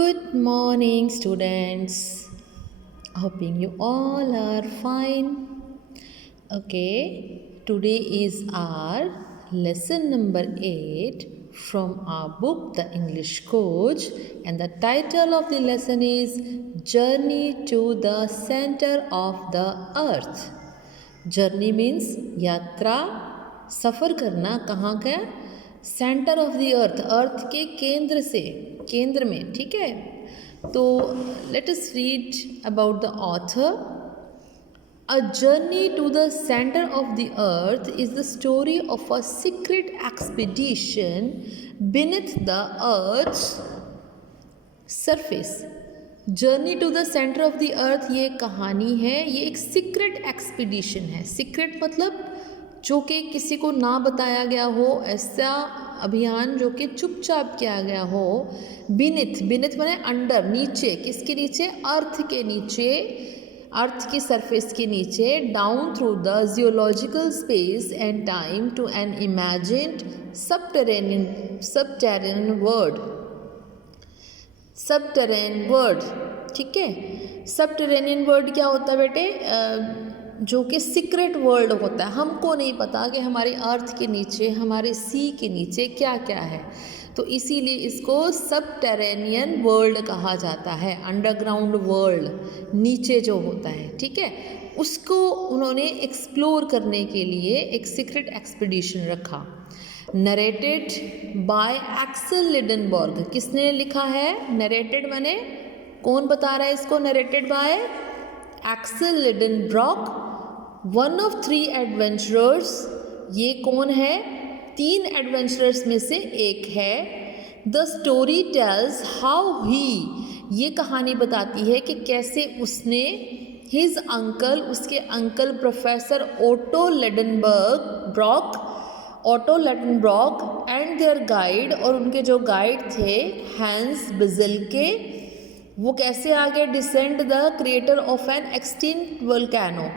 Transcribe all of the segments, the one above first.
Good morning, students. Hoping you all are fine. Okay, today is our lesson number 8 from our book, The English Coach, and the title of the lesson is Journey to the Center of the Earth. Journey means यात्रा, सफ़र करना कहाँ का? Centre of the अर्थ के केंद्र से, केंद्र में, ठीक है. तो let us read about the author. A journey to the center of the earth is the story of a secret expedition beneath the earth's surface. Journey to the centre of the earth ये कहानी है, ये एक secret expedition है. Secret मतलब जो कि किसी को ना बताया गया हो, ऐसा अभियान जो कि चुपचाप किया गया हो. बीनिथ, बीनिथ माने अंडर, नीचे. किसके नीचे? अर्थ के नीचे, अर्थ की सरफेस के नीचे. Down through the geological space and time to an imagined subterranean world. ठीक है. सबटेरेनियन वर्ड क्या होता है बेटे? जो कि सीक्रेट वर्ल्ड होता है. हमको नहीं पता कि हमारे अर्थ के नीचे, हमारे सी के नीचे क्या क्या है. तो इसीलिए इसको सबटेरेनियन वर्ल्ड कहा जाता है. अंडरग्राउंड वर्ल्ड, नीचे जो होता है, ठीक है, उसको उन्होंने एक्सप्लोर करने के लिए एक सीक्रेट एक्सपीडिशन रखा. Narrated by Axel Lidenbrock. किसने लिखा है? नरेटेड माने कौन बता रहा है इसको? Narrated by Axel Lidenbrock, one of 3 adventurers. ये कौन है? 3 एडवेंचरर्स में से एक है. The story tells how he, ये कहानी बताती है कि कैसे उसने हिज अंकल, उसके uncle professor Otto Lidenbrock and their guide, और उनके जो गाइड थे हैंस बेज़ेल्के, वो कैसे आगे descend the creator of N extinct volcano.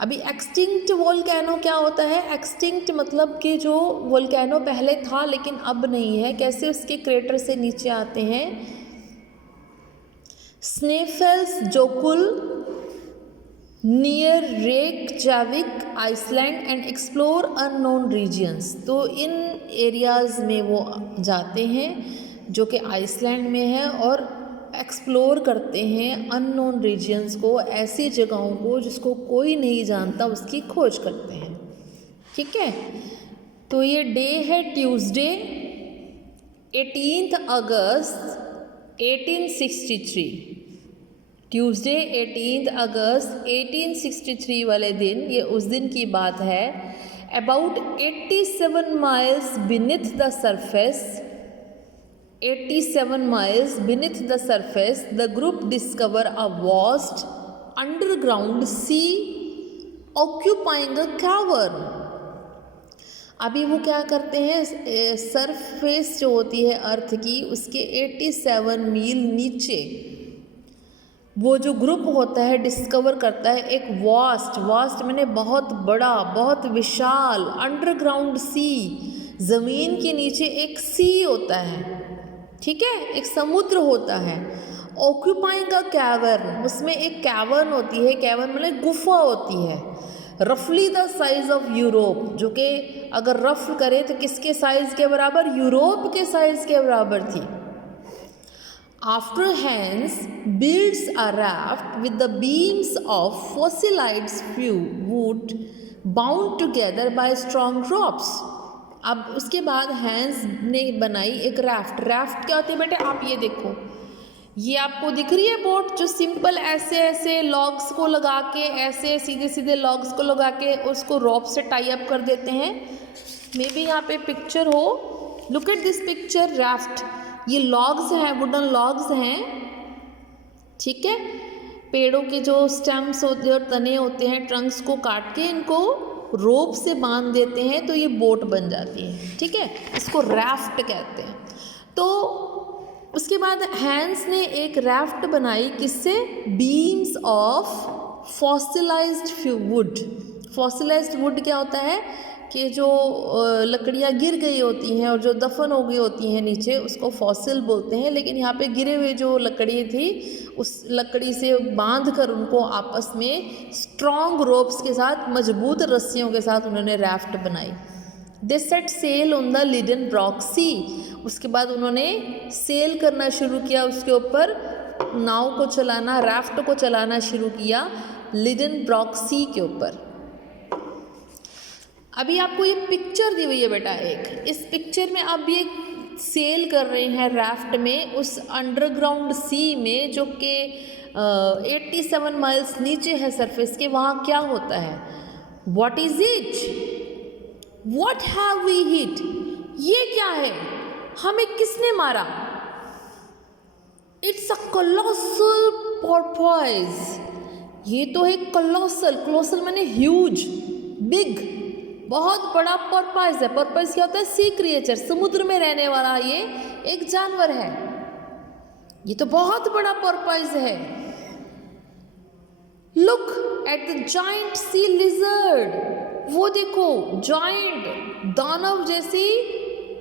अभी एक्सटिंक्ट वोल्केनो क्या होता है? एक्सटिंक्ट मतलब कि जो वोल्केनो पहले था लेकिन अब नहीं है, कैसे उसके क्रेटर से नीचे आते हैं. Snaefells Jokull near Reykjavik Iceland and explore unknown regions. तो इन एरियाज़ में वो जाते हैं जो कि आइसलैंड में है और एक्सप्लोर करते हैं अननोन रीजन्स को, ऐसी जगहों को जिसको कोई नहीं जानता, उसकी खोज करते हैं. ठीक है. तो ये डे है ट्यूसडे 18 अगस्त 1863. ट्यूसडे 18 अगस्त 1863 वाले दिन, ये उस दिन की बात है. About 87 miles beneath the surface, 87 miles beneath the surface, the group discover a vast underground sea occupying a cavern. अभी वो क्या करते हैं? सरफेस जो होती है अर्थ की, उसके 87 मील नीचे वो जो ग्रुप होता है डिस्कवर करता है एक वास्ट माने बहुत बड़ा, बहुत विशाल, अंडरग्राउंड सी, ज़मीन के नीचे एक सी होता है. ठीक है, एक समुद्र होता है. ऑक्यूपाइंग अ कैवर्न, उसमें एक कैवर्न होती है. कैवर्न मतलब गुफा होती है. रफली द साइज ऑफ यूरोप, जो कि अगर रफ करें तो किसके साइज के बराबर? यूरोप के साइज के बराबर थी. After Hans builds a raft with the beams of fossilised wood bound together by strong ropes. अब उसके बाद हैंस ने बनाई एक राफ्ट. राफ्ट क्या होती है बेटे? आप ये देखो, ये आपको दिख रही है बोट, जो सिंपल ऐसे ऐसे लॉग्स को लगा के, ऐसे सीधे सीधे लॉग्स को लगा के उसको रॉप से टाई अप कर देते हैं. मे बी यहाँ पे पिक्चर हो. Look at this picture. Raft, ये लॉग्स हैं, वुडन लॉग्स हैं. ठीक है. पेड़ों के जो स्टेम्स होते हैं और तने होते हैं, ट्रंक्स को काट के इनको रोप से बांध देते हैं तो ये बोट बन जाती है. ठीक है, इसको राफ्ट कहते हैं. तो उसके बाद हैंस ने एक राफ्ट बनाई. किससे? Beams of fossilised would. Fossilised would क्या होता है? कि जो लकड़ियाँ गिर गई होती हैं और जो दफन हो गई होती हैं नीचे, उसको फॉसिल बोलते हैं। लेकिन यहाँ पे गिरे हुए जो लकड़ी थी, उस लकड़ी से बांध कर उनको आपस में स्ट्रॉन्ग रोप्स के साथ, मजबूत रस्सियों के साथ उन्होंने राफ्ट बनाई। दे सेट सेल ऑन द लिडेनब्रॉक सी। उसके बाद उन्होंने सेल करना शुरू किया, उसके ऊपर नाव को चलाना, राफ्ट को चलाना शुरू किया लिडेनब्रॉक सी के ऊपर। अभी आपको ये पिक्चर दी हुई है बेटा एक, इस पिक्चर में आप ये सेल कर रहे हैं राफ्ट में उस अंडरग्राउंड सी में, जो कि 87 माइल्स नीचे है सरफेस के। वहाँ क्या होता है? What is it? What have we hit? ये क्या है? हमें किसने मारा? It's a colossal porpoise. ये तो है कोलोसल, कोलोसल माने ह्यूज, बिग, बहुत बड़ा पोर्पोइज है। पोर्पोइज क्या होता है? सी क्रिएचर, समुद्र में रहने वाला ये एक जानवर है। ये तो बहुत बड़ा पोर्पोइज है। Look at the giant sea lizard. वो देखो, जाइंट, दानव जैसी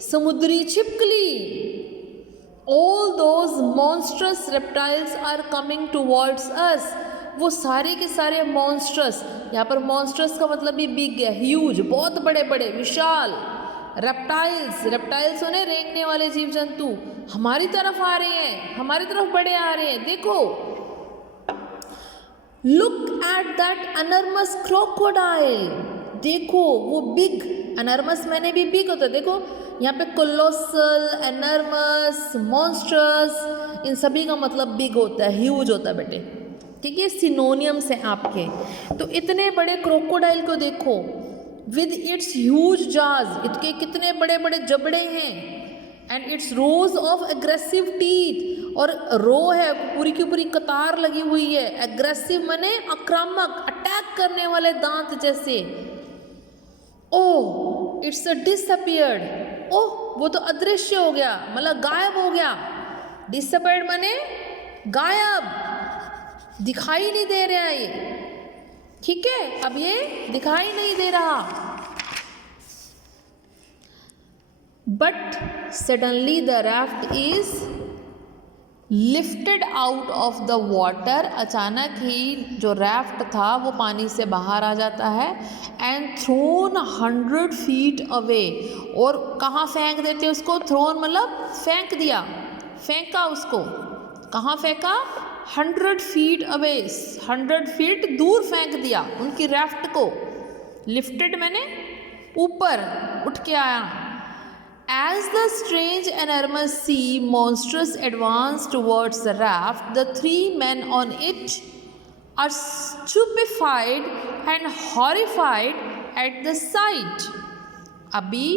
समुद्री छिपकली। All those monstrous reptiles are coming towards us. वो सारे के सारे मॉन्स्ट्रस, यहाँ पर मॉन्स्ट्रस का मतलब भी बिग है, ह्यूज, बहुत बड़े बड़े, विशाल। रेप्टाइल्स, रेप्टाइल्स होने रेंगने वाले जीव जंतु, हमारी तरफ आ रहे हैं, हमारी तरफ बड़े आ रहे हैं। देखो, लुक एट दैट अनर्मस क्रोकोडाइल। देखो वो बिग, अनर्मस मैंने भी बिग होता है। देखो यहाँ पे कोलोसल, एनर्मस, मॉन्स्ट्रस, इन सभी का मतलब बिग होता है, ह्यूज होता है बेटे। ठीक है, सिनोनियम्स हैं आपके। तो इतने बड़े क्रोकोडाइल को देखो, विद इट्स ह्यूज जाज, इसके कितने बड़े बड़े जबड़े हैं, and it's rose of aggressive teeth, और रो है, पूरी की पूरी कतार लगी हुई है। एग्रेसिव माने आक्रामक, अटैक करने वाले दांत जैसे। Oh it's a disappeared. ओह वो तो अदृश्य हो गया, मतलब गायब हो गया। डिसअपियर्ड माने गायब, दिखाई नहीं दे रहा ये। ठीक है, अब ये दिखाई नहीं दे रहा। But suddenly the raft is lifted out of the water. अचानक ही जो राफ्ट था वो पानी से बाहर आ जाता है। And thrown 100 feet away. और कहाँ फेंक देते उसको? थ्रोन मतलब फेंक दिया, फेंका उसको। कहाँ फेंका? 100 फीट अवे, 100 फीट दूर फेंक दिया उनकी राफ्ट को। लिफ्टेड मैंने ऊपर उठ के आया। As the strange enormous sea monstrous advanced towards the raft, the 3 men on it are stupefied and horrified at the sight. अभी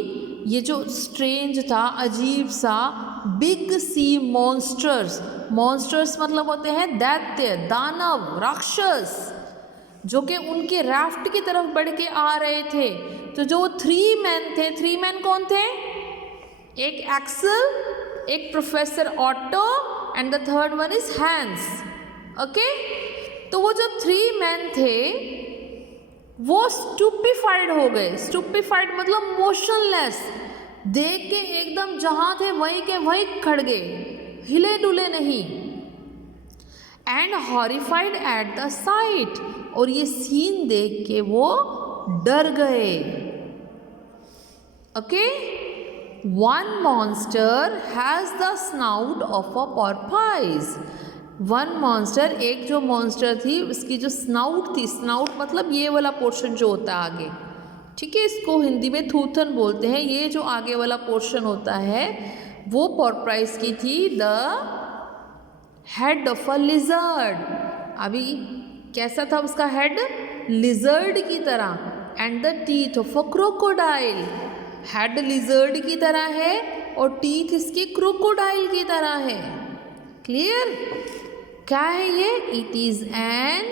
ये जो स्ट्रेंज था, अजीब सा, बिग सी मॉन्स्टर्स, मॉन्स्टर्स मतलब होते हैं दैत्य, दानव, राक्षस, जो कि उनके राफ्ट की तरफ बढ़ के आ रहे थे। तो जो 3 मैन थे, 3 मैन कौन थे? एक एक्सल, एक professor Otto, and the third one is Hans. Okay, तो वो जो 3 मैन थे वो स्टूपिफाइड हो गए। स्टूपिफाइड मतलब मोशनलेस, देख के एकदम जहाँ थे वहीं के वहीं खड़ गए, हिले डुले नहीं। And horrified at the site, और ये सीन देख के वो डर गए। Okay, one monster has the snout of a पोर्पोइज। One monster, एक जो मॉन्स्टर थी उसकी जो स्नाउट थी, स्नाउट मतलब ये वाला पोर्शन जो होता है आगे, ठीक है, इसको हिंदी में थूथन बोलते हैं। ये जो आगे वाला पोर्शन होता है वो पोर्पोइज की थी। The head of a lizard. अभी कैसा था उसका हेड? लिजर्ड की तरह। And the teeth of a crocodile. Head lizard की तरह है और टीथ इसके क्रोकोडाइल की तरह है। क्लियर? क्या है ये? It is an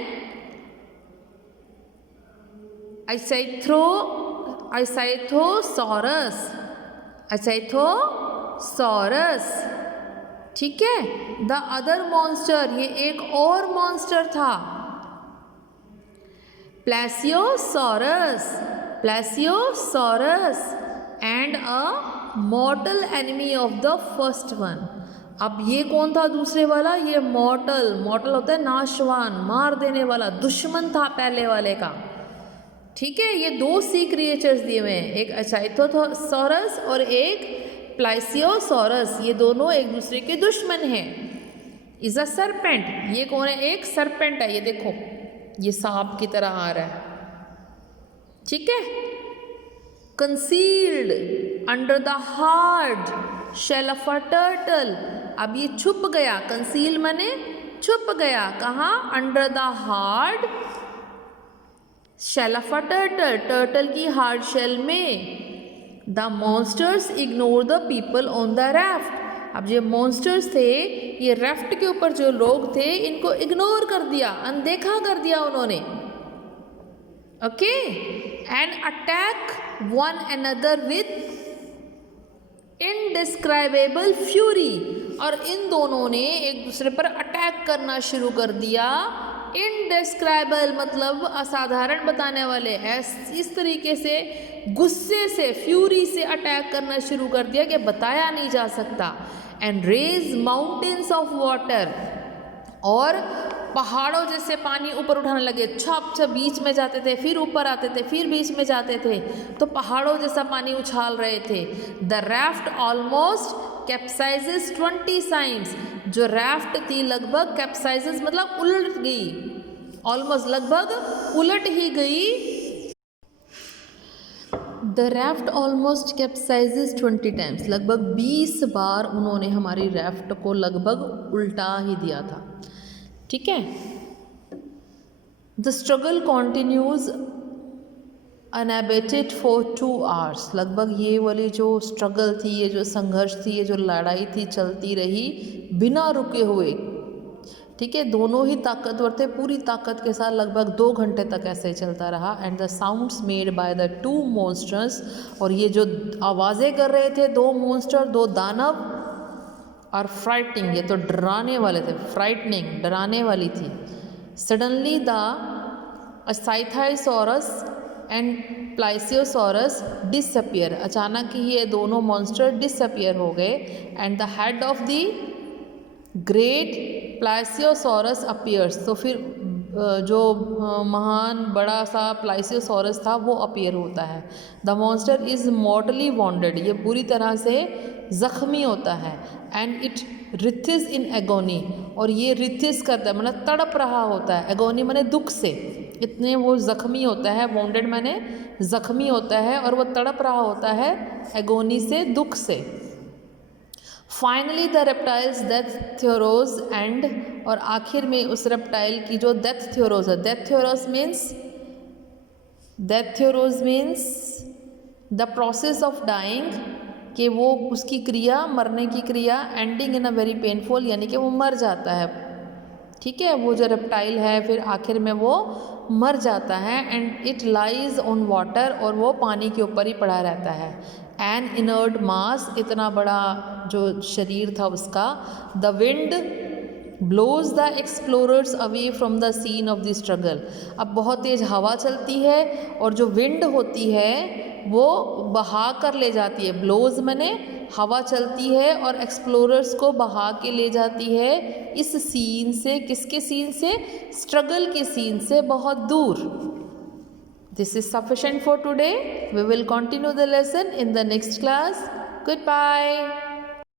ichthyosaurus. Ichthyosaurus, ठीक है। द अदर मॉन्स्टर, ये एक और मॉन्स्टर था, plesiosaurus. Plesiosaurus and a mortal enemy of the first one. अब ये कौन था दूसरे वाला? ये मॉर्टल होता है नाशवान, मार देने वाला, दुश्मन था पहले वाले का। ठीक है, ये दो सी क्रिएचर्स दिए हुए हैं, एक अचाइथोसॉरस और एक प्लेसियोसॉरस। ये दोनों एक दूसरे के दुश्मन हैं। इज अ सरपेंट, ये कौन है? एक सरपेंट है, ये देखो ये सांप की तरह आ रहा है। ठीक है, concealed under the hard shell of a turtle. अब ये छुप गया, कंसील माने छुप गया, कहाँ? Under the hard shell of a turtle, turtle की हार्ड शेल में। The monsters ignore the people on the raft. अब ये मॉन्स्टर्स थे, ये राफ्ट के ऊपर जो लोग थे इनको इग्नोर कर दिया, अनदेखा कर दिया उन्होंने। Okay, and attack one another with indescribable fury. और इन दोनों ने एक दूसरे पर अटैक करना शुरू कर दिया। इनडिस्क्राइबल मतलब असाधारण बताने वाले, इस तरीके से गुस्से से, फ्यूरी से अटैक करना शुरू कर दिया कि बताया नहीं जा सकता। And raise mountains of water, और पहाड़ों जैसे पानी ऊपर उठाने लगे। छप बीच में जाते थे, फिर ऊपर आते थे, फिर बीच में जाते थे, तो पहाड़ों जैसा पानी उछाल रहे थे। The raft almost capsizes 20 times. जो राफ्ट थी लगभग कैप्साइजेस मतलब उलट गई, ऑलमोस्ट लगभग उलट ही गई। The raft almost capsizes 20 times, लगभग 20 बार उन्होंने हमारी राफ्ट को लगभग उल्टा ही दिया था। ठीक है, the struggle continues unabated for 2 hours. लगभग ये वाली जो स्ट्रगल थी, ये जो संघर्ष थी, ये जो लड़ाई थी, चलती रही बिना रुके हुए। ठीक है, दोनों ही ताकतवर थे, पूरी ताकत के साथ लगभग 2 घंटे तक ऐसे चलता रहा। And the sounds made by the 2 monsters, और ये जो आवाज़ें कर रहे थे 2 मॉन्स्टर, 2 दानव, और फ्राइटनिंग, ये तो डराने वाले थे, फ्राइटनिंग डराने वाली थी। Suddenly the ichthyosaurus and plesiosaurus disappear, अचानक ही ये दोनों मॉन्स्टर डिसअपियर हो गए। And the head of the great plesiosaurus appears, तो फिर जो महान बड़ा सा प्लेसियोसॉरस था वो अपीयर होता है। द मॉन्स्टर इज़ मॉर्टली वॉन्डेड, ये पूरी तरह से ज़ख्मी होता है। एंड इट रिथिस इन एगोनी, और ये रिथिस करता है मतलब तड़प रहा होता है। एगोनी माने दुख से, इतने वो ज़ख्मी होता है, वॉन्डेड माने ज़ख्मी होता है, और वो तड़प रहा होता है एगोनी से, दुख से। Finally the reptile's death throes end, और आखिर में उस रेप्टाइल की जो डेथ थ्योरोज है, death throes means the process of dying, कि वो उसकी क्रिया, मरने की क्रिया, ending in a very painful, यानी कि वो मर जाता है। ठीक है, वो जो रेप्टाइल है फिर आखिर में वो मर जाता है। And it lies on water, और वो पानी के ऊपर ही पड़ा रहता है। एन इनर्ट मास, इतना बड़ा जो शरीर था उसका। The wind blows the explorers away from the scene of the struggle. अब बहुत तेज़ हवा चलती है, और जो विंड होती है वो बहा कर ले जाती है। ब्लोज माने हवा चलती है, और एक्सप्लोरर्स को बहा के ले जाती है इस सीन से। किसके सीन से? स्ट्रगल के सीन से बहुत दूर। This is sufficient for today. We will continue the lesson in the next class. Good bye.